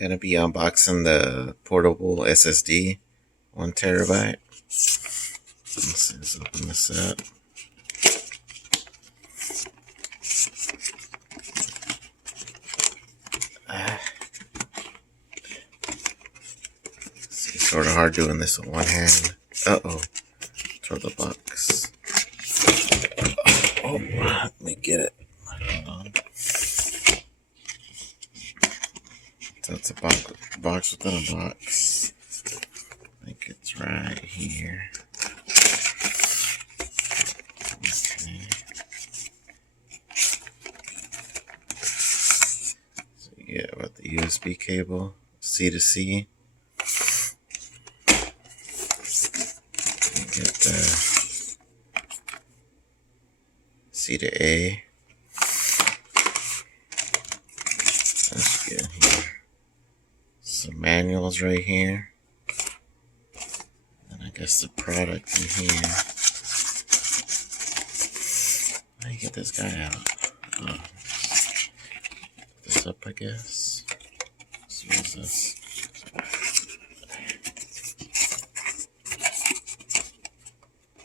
Gonna be unboxing the portable SSD, 1 terabyte. Let's open this up. It's sort of hard doing this with one hand. Uh-oh. Throw the box. Oh, let me get it. Hold on. So it's a box within a box. I think it's right here. Okay. So you get what, the USB cable, C to C. You get the C to A. That's good here. Some manuals right here. And I guess the product in here. How do you get this guy out? Oh. This up, I guess. So what is this?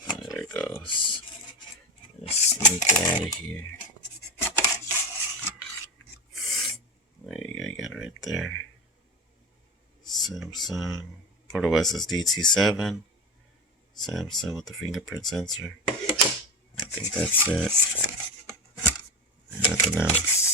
Oh, there it goes. Let's sneak it out of here. There you go, you got it right there. Samsung portable SSD T7. Samsung with the fingerprint sensor. I think that's it. Nothing else.